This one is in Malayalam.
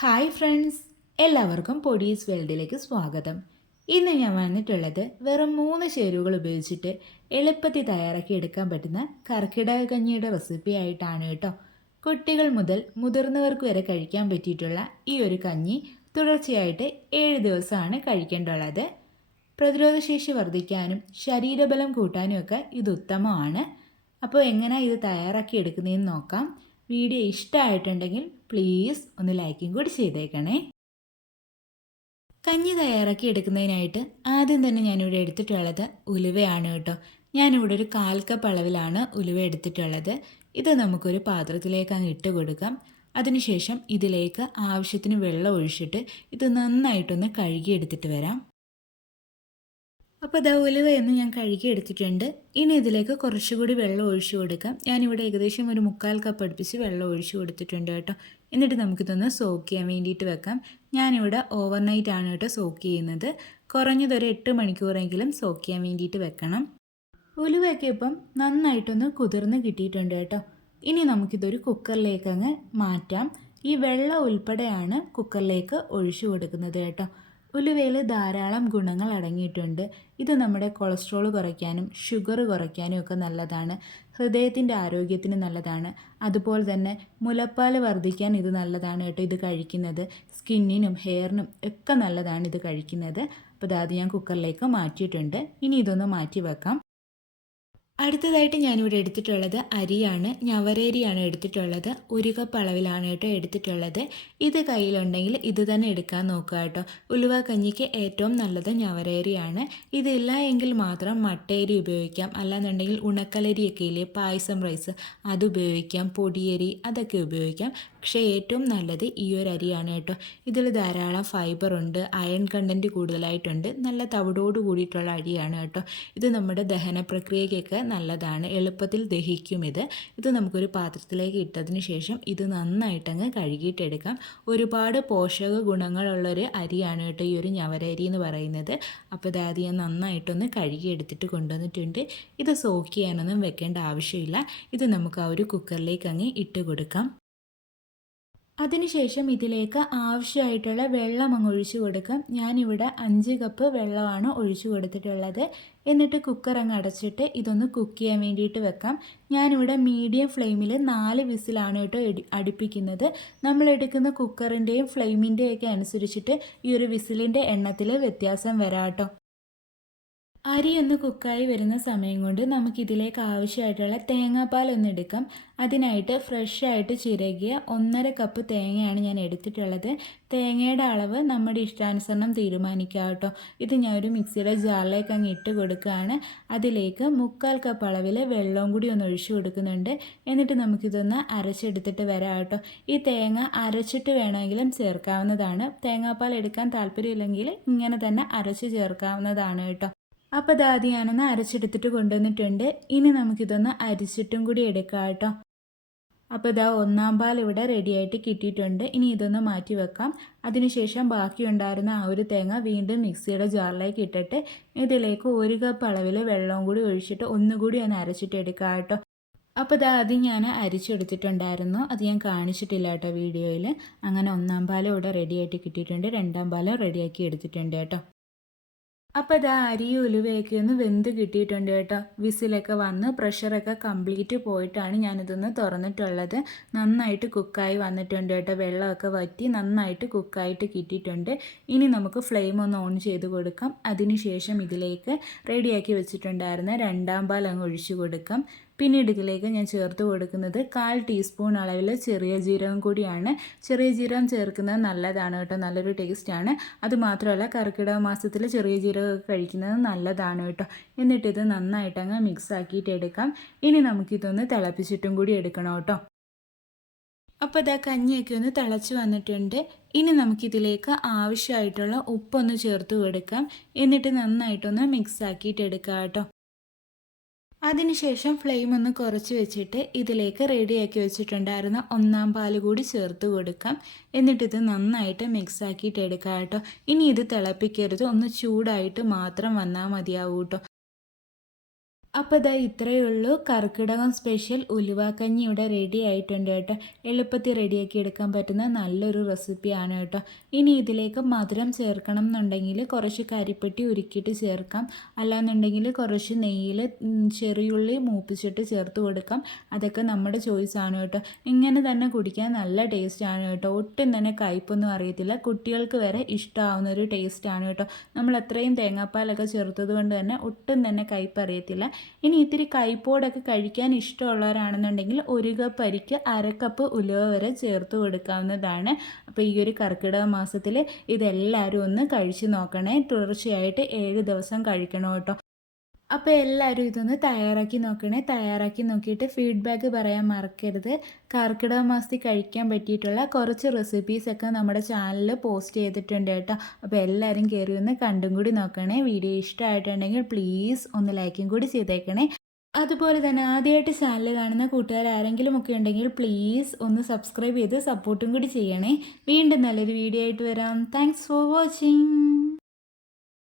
ഹായ് ഫ്രണ്ട്സ് എല്ലാവർക്കും പൊടീസ് വേൾഡിലേക്ക് സ്വാഗതം. ഇന്ന് ഞാൻ വന്നിട്ടുള്ളത് വെറും മൂന്ന് ചേരുവകൾ ഉപയോഗിച്ചിട്ട് എളുപ്പത്തിൽ തയ്യാറാക്കി എടുക്കാൻ പറ്റുന്ന കർക്കിടക കഞ്ഞിയുടെ റെസിപ്പി ആയിട്ടാണ് കേട്ടോ. കുട്ടികൾ മുതൽ മുതിർന്നവർക്ക് വരെ കഴിക്കാൻ പറ്റിയിട്ടുള്ള ഈ ഒരു കഞ്ഞി തുടർച്ചയായിട്ട് ഏഴ് ദിവസമാണ് കഴിക്കേണ്ടുള്ളത്. പ്രതിരോധശേഷി വർദ്ധിക്കാനും ശരീരബലം കൂട്ടാനും ഒക്കെ ഇത് ഉത്തമമാണ്. അപ്പോൾ എങ്ങനെയാണ് ഇത് തയ്യാറാക്കി എടുക്കുന്നതെന്ന് നോക്കാം. വീഡിയോ ഇഷ്ടമായിട്ടുണ്ടെങ്കിൽ പ്ലീസ് ഒന്ന് ലൈക്കും കൂടി ചെയ്തേക്കണേ. കഞ്ഞി തയ്യാറാക്കി എടുക്കുന്നതിനായിട്ട് ആദ്യം തന്നെ ഞാനിവിടെ എടുത്തിട്ടുള്ളത് ഉലുവയാണ് കേട്ടോ. ഞാനിവിടെ ഒരു കാൽ കപ്പ് അളവിലാണ് ഉലുവ എടുത്തിട്ടുള്ളത്. ഇത് നമുക്കൊരു പാത്രത്തിലേക്ക് അങ്ങ് ഇട്ട് കൊടുക്കാം. അതിനുശേഷം ഇതിലേക്ക് ആവശ്യത്തിന് വെള്ളം ഒഴിച്ചിട്ട് ഇത് നന്നായിട്ടൊന്ന് കഴുകി എടുത്തിട്ട് വരാം. അപ്പോൾ ഇതാ ഉലുവയൊന്ന് ഞാൻ കഴുകി എടുത്തിട്ടുണ്ട്. ഇനി ഇതിലേക്ക് കുറച്ചുകൂടി വെള്ളം ഒഴിച്ചു കൊടുക്കാം. ഞാനിവിടെ ഏകദേശം ഒരു മുക്കാൽ കപ്പ് അടുപ്പിച്ച് വെള്ളം ഒഴിച്ചു കൊടുത്തിട്ടുണ്ട് കേട്ടോ. എന്നിട്ട് നമുക്കിതൊന്ന് സോക്ക് ചെയ്യാൻ വേണ്ടിയിട്ട് വെക്കാം. ഞാനിവിടെ ഓവർനൈറ്റ് ആണ് കേട്ടോ സോക്ക് ചെയ്യുന്നത്. കുറഞ്ഞതൊരു എട്ട് മണിക്കൂറെങ്കിലും സോക്ക് ചെയ്യാൻ വേണ്ടിയിട്ട് വെക്കണം. ഉലുവയൊക്കെ ഇപ്പം നന്നായിട്ടൊന്ന് കുതിർന്ന് കിട്ടിയിട്ടുണ്ട് കേട്ടോ. ഇനി നമുക്കിതൊരു കുക്കറിലേക്ക് അങ്ങ് മാറ്റാം. ഈ വെള്ളം ഉൾപ്പെടെയാണ് കുക്കറിലേക്ക് ഒഴിച്ചു കൊടുക്കുന്നത് കേട്ടോ. ഉലുവയിൽ ധാരാളം ഗുണങ്ങൾ അടങ്ങിയിട്ടുണ്ട്. ഇത് നമ്മുടെ കൊളസ്ട്രോൾ കുറയ്ക്കാനും ഷുഗർ കുറയ്ക്കാനും ഒക്കെ നല്ലതാണ്. ഹൃദയത്തിന്റെ ആരോഗ്യത്തിന് നല്ലതാണ്. അതുപോലെ തന്നെ മുലപ്പാൽ വർദ്ധിക്കാൻ ഇത് നല്ലതാണ് കേട്ടോ ഇത് കഴിക്കുന്നത്. സ്കിന്നിനും ഹെയറിനും ഒക്കെ നല്ലതാണ് ഇത് കഴിക്കുന്നത്. അപ്പോൾ അത് ഞാൻ കുക്കറിലേക്ക് മാറ്റിയിട്ടുണ്ട്. ഇനി ഇതൊന്ന് മാറ്റി വെക്കാം അടുത്തതായിട്ട് ഞാനിവിടെ എടുത്തിട്ടുള്ളത് അരിയാണ് ഞവരരിയാണ് എടുത്തിട്ടുള്ളത് ഒരു കപ്പ് അളവിലാണ് കേട്ടോ എടുത്തിട്ടുള്ളത്. ഇത് കയ്യിലുണ്ടെങ്കിൽ ഇത് തന്നെ എടുക്കാൻ നോക്കുക കേട്ടോ. ഉലുവ കഞ്ഞിക്ക് ഏറ്റവും നല്ലത് ഞവരരിയാണ്. ഇതില്ല എങ്കിൽ മാത്രം മട്ടേരി ഉപയോഗിക്കാം. അല്ലാന്നുണ്ടെങ്കിൽ ഉണക്കലരിയൊക്കെ ഇല്ലേ പായസം റൈസ് അത് ഉപയോഗിക്കാം പൊടിയരി അതൊക്കെ ഉപയോഗിക്കാം. പക്ഷേ ഏറ്റവും നല്ലത് ഈ ഒരു അരിയാണ് കേട്ടോ. ഇതിൽ ധാരാളം ഫൈബർ ഉണ്ട് അയൺ കണ്ടന്റ് കൂടുതലായിട്ടുണ്ട്. നല്ല തവിടോട് കൂടിയിട്ടുള്ള അരിയാണ് കേട്ടോ. ഇത് നമ്മുടെ ദഹന പ്രക്രിയയ്ക്കൊക്കെ നല്ലതാണ്. എളുപ്പത്തിൽ ദഹിക്കും ഇത്. ഇത് നമുക്കൊരു പാത്രത്തിലേക്ക് ഇട്ടതിന് ശേഷം ഇത് നന്നായിട്ടങ്ങ് കഴുകിയിട്ടെടുക്കാം. ഒരുപാട് പോഷക ഗുണങ്ങളുള്ളൊരു അരിയാണ് കേട്ടോ ഈ ഒരു ഞവരരി എന്ന് പറയുന്നത്. അപ്പോൾ ഇത് ഞാൻ നന്നായിട്ടൊന്ന് കഴുകിയെടുത്തിട്ട് കൊണ്ടുവന്നിട്ടുണ്ട്. ഇത് സോക്ക് ചെയ്യാനൊന്നും വെക്കേണ്ട ആവശ്യമില്ല. ഇത് നമുക്ക് ആ ഒരു കുക്കറിലേക്ക് അങ്ങ് ഇട്ട് കൊടുക്കാം. അതിനുശേഷം ഇതിലേക്ക് ആവശ്യമായിട്ടുള്ള വെള്ളം അങ്ങ് ഒഴിച്ചു കൊടുക്കാം. ഞാനിവിടെ അഞ്ച് കപ്പ് വെള്ളമാണ് ഒഴിച്ചു കൊടുത്തിട്ടുള്ളത്. എന്നിട്ട് കുക്കർ അങ്ങ് അടച്ചിട്ട് ഇതൊന്ന് കുക്ക് ചെയ്യാൻ വേണ്ടിയിട്ട് വെക്കാം. ഞാനിവിടെ മീഡിയം ഫ്ലെയിമിൽ നാല് വിസിലാണ് കേട്ടോ അടുപ്പിക്കുന്നത്. നമ്മൾ എടുക്കുന്ന കുക്കറിന്റെയും ഫ്ലെയിമിന്റെയും ഒക്കെ അനുസരിച്ചിട്ട് ഈ ഒരു വിസിലിന്റെ എണ്ണത്തിൽ വ്യത്യാസം വരാം കേട്ടോ. അരി ഒന്ന് കുക്കായി വരുന്ന സമയം കൊണ്ട് നമുക്കിതിലേക്ക് ആവശ്യമായിട്ടുള്ള തേങ്ങാപ്പാൽ ഒന്ന് എടുക്കാം. അതിനായിട്ട് ഫ്രഷ് ആയിട്ട് ചിരകിയ ഒന്നര കപ്പ് തേങ്ങയാണ് ഞാൻ എടുത്തിട്ടുള്ളത്. തേങ്ങയുടെ അളവ് നമ്മുടെ ഇഷ്ടാനുസരണം തീരുമാനിക്കാം കേട്ടോ. ഇത് ഞാൻ ഒരു മിക്സിയുടെ ജാറിലേക്ക് അങ്ങ് ഇട്ട് കൊടുക്കുകയാണ്. അതിലേക്ക് മുക്കാൽ കപ്പ് അളവിൽ വെള്ളവും കൂടി ഒന്ന് ഒഴിച്ചു കൊടുക്കുന്നുണ്ട്. എന്നിട്ട് നമുക്കിതൊന്ന് അരച്ചെടുത്തിട്ട് വരാം കേട്ടോ. ഈ തേങ്ങ അരച്ചിട്ട് വേണമെങ്കിലും ചേർക്കാവുന്നതാണ്. തേങ്ങാപ്പാൽ എടുക്കാൻ താല്പര്യമില്ലെങ്കിൽ ഇങ്ങനെ തന്നെ അരച്ച് ചേർക്കാവുന്നതാണ് കേട്ടോ. അപ്പോൾ അത് ആദ്യം ഞാനൊന്ന് അരച്ചെടുത്തിട്ട് കൊണ്ടുവന്നിട്ടുണ്ട്. ഇനി നമുക്കിതൊന്ന് അരിച്ചിട്ടും കൂടി എടുക്കാം കേട്ടോ. അപ്പോൾ ഇതാ ഒന്നാം പാൽ ഇവിടെ റെഡിയായിട്ട് കിട്ടിയിട്ടുണ്ട്. ഇനി ഇതൊന്ന് മാറ്റി വെക്കാം. അതിനുശേഷം ബാക്കി ഉണ്ടായിരുന്ന ആ ഒരു തേങ്ങ വീണ്ടും മിക്സിയുടെ ജാറിലേക്ക് ഇട്ടിട്ട് ഇതിലേക്ക് ഒരു കപ്പ് അളവിൽ വെള്ളവും കൂടി ഒഴിച്ചിട്ട് ഒന്നുകൂടി ഒന്ന് അരച്ചിട്ട് എടുക്കാം കേട്ടോ. അപ്പോൾ ഇത് ആദ്യം ഞാൻ അരിച്ചെടുത്തിട്ടുണ്ടായിരുന്നു. അത് ഞാൻ കാണിച്ചിട്ടില്ല കേട്ടോ വീഡിയോയിൽ അങ്ങനെ ഒന്നാം പാലം ഇവിടെ റെഡിയായിട്ട് കിട്ടിയിട്ടുണ്ട്. രണ്ടാം പാലം റെഡിയാക്കി എടുത്തിട്ടുണ്ട് കേട്ടോ. അപ്പോൾ അത് അരിയും ഉലുവയൊക്കെ ഒന്ന് വെന്ത് കിട്ടിയിട്ടുണ്ട് കേട്ടോ. വിസിലൊക്കെ വന്ന് പ്രഷറൊക്കെ കംപ്ലീറ്റ് പോയിട്ടാണ് ഞാനിതൊന്ന് തുറന്നിട്ടുള്ളത്. നന്നായിട്ട് കുക്കായി വന്നിട്ടുണ്ട് കേട്ടോ. വെള്ളമൊക്കെ വറ്റി നന്നായിട്ട് കുക്കായിട്ട് കിട്ടിയിട്ടുണ്ട്. ഇനി നമുക്ക് ഫ്ലെയിം ഒന്ന് ഓൺ ചെയ്ത് കൊടുക്കാം. അതിനുശേഷം ഇതിലേക്ക് റെഡിയാക്കി വെച്ചിട്ടുണ്ടായിരുന്ന രണ്ടാം പാൽ അങ്ങ് ഒഴിച്ചു കൊടുക്കാം. പിന്നീട് ഇതിലേക്ക് ഞാൻ ചേർത്ത് കൊടുക്കുന്നത് കാൽ ടീസ്പൂൺ അളവിൽ ചെറിയ ജീരകം കൂടിയാണ്. ചെറിയ ജീരകം ചേർക്കുന്നത് നല്ലതാണ് കേട്ടോ നല്ലൊരു ടേസ്റ്റാണ്. അതുമാത്രമല്ല കർക്കിടക മാസത്തിൽ ചെറിയ ജീരകം കഴിക്കുന്നത് നല്ലതാണ് കേട്ടോ. എന്നിട്ട് ഇത് നന്നായിട്ട് അങ്ങ് മിക്സ് ആക്കിയിട്ട് എടുക്കാം. ഇനി നമുക്കിതൊന്ന് തിളപ്പിച്ചിട്ടും കൂടി എടുക്കണം കേട്ടോ. അപ്പോൾ ഇതാ കഞ്ഞിയൊക്കെ ഒന്ന് തിളച്ച് വന്നിട്ടുണ്ട്. ഇനി നമുക്കിതിലേക്ക് ആവശ്യമായിട്ടുള്ള ഉപ്പൊന്ന് ചേർത്ത് കൊടുക്കാം. എന്നിട്ട് നന്നായിട്ടൊന്ന് മിക്സ് ആക്കിയിട്ട് എടുക്കാം കേട്ടോ. അതിനുശേഷം ഫ്ലെയിം ഒന്ന് കുറച്ച് വെച്ചിട്ട് ഇതിലേക്ക് റെഡിയാക്കി വെച്ചിട്ടുണ്ടായിരുന്ന ഒന്നാം പാൽ കൂടി ചേർത്ത് കൊടുക്കാം. എന്നിട്ടിത് നന്നായിട്ട് മിക്സ് ആക്കിയിട്ട് എടുക്കാം കേട്ടോ. ഇനി ഇത് തിളപ്പിക്കരുത്. ഒന്ന് ചൂടായിട്ട് മാത്രം വന്നാൽ മതിയാവും കേട്ടോ. അപ്പോൾ ഇതാ ഇത്രയേ ഉള്ളൂ. കർക്കിടകം സ്പെഷ്യൽ ഉലുവാക്കഞ്ഞി ഇവിടെ റെഡി ആയിട്ടുണ്ട് കേട്ടോ. എളുപ്പത്തിൽ റെഡിയാക്കി എടുക്കാൻ പറ്റുന്ന നല്ലൊരു റെസിപ്പിയാണ് കേട്ടോ. ഇനി ഇതിലേക്ക് മധുരം ചേർക്കണം എന്നുണ്ടെങ്കിൽ കുറച്ച് കരിപ്പെട്ടി ഉരുക്കിയിട്ട് ചേർക്കാം. അല്ലാന്നുണ്ടെങ്കിൽ കുറച്ച് നെയ്യിൽ ചെറിയുള്ളി മൂപ്പിച്ചിട്ട് ചേർത്ത് കൊടുക്കാം. അതൊക്കെ നമ്മുടെ ചോയ്സ് ആണ് കേട്ടോ. ഇങ്ങനെ തന്നെ കുടിക്കാൻ നല്ല ടേസ്റ്റ് ആണ് കേട്ടോ. ഒട്ടും തന്നെ കയ്പൊന്നും അറിയത്തില്ല. കുട്ടികൾക്ക് വരെ ഇഷ്ടമാവുന്ന ഒരു ടേസ്റ്റ് ആണ് കേട്ടോ. നമ്മൾ അത്രയും തേങ്ങാപ്പാലൊക്കെ ചേർത്തത് കൊണ്ട് തന്നെ ഒട്ടും തന്നെ കയ്പ് അറിയത്തില്ല. ഇനി ഇത്തിരി കൈപ്പോടൊക്കെ കഴിക്കാൻ ഇഷ്ടമുള്ളവരാണെന്നുണ്ടെങ്കിൽ ഒരു കപ്പ് അരിക്ക് അര കപ്പ് ഉലുവ വരെ ചേർത്ത് കൊടുക്കാവുന്നതാണ്. അപ്പോൾ ഈ ഒരു കർക്കിടക മാസത്തിൽ ഇതെല്ലാവരും ഒന്ന് കഴിച്ച് നോക്കണേ. തുടർച്ചയായിട്ട് ഏഴ് ദിവസം കഴിക്കണം കേട്ടോ. അപ്പോൾ എല്ലാവരും ഇതൊന്ന് തയ്യാറാക്കി നോക്കണേ. തയ്യാറാക്കി നോക്കിയിട്ട് ഫീഡ്ബാക്ക് പറയാൻ മറക്കരുത്. കർക്കിടക മാസത്തിൽ കഴിക്കാൻ പറ്റിയിട്ടുള്ള കുറച്ച് റെസിപ്പീസൊക്കെ നമ്മുടെ ചാനലിൽ പോസ്റ്റ് ചെയ്തിട്ടുണ്ട് കേട്ടോ. അപ്പോൾ എല്ലാവരും കയറി ഒന്ന് കണ്ടും കൂടി നോക്കണേ. വീഡിയോ ഇഷ്ടമായിട്ടുണ്ടെങ്കിൽ പ്ലീസ് ഒന്ന് ലൈക്കും കൂടി ചെയ്തേക്കണേ. അതുപോലെ തന്നെ ആദ്യമായിട്ട് ചാനൽ കാണുന്ന കൂട്ടുകാർ ആരെങ്കിലും ഒക്കെ ഉണ്ടെങ്കിൽ പ്ലീസ് ഒന്ന് സബ്സ്ക്രൈബ് ചെയ്ത് സപ്പോർട്ടും കൂടി ചെയ്യണേ. വീണ്ടും നല്ലൊരു വീഡിയോ ആയിട്ട് വരാം. Thanks for watching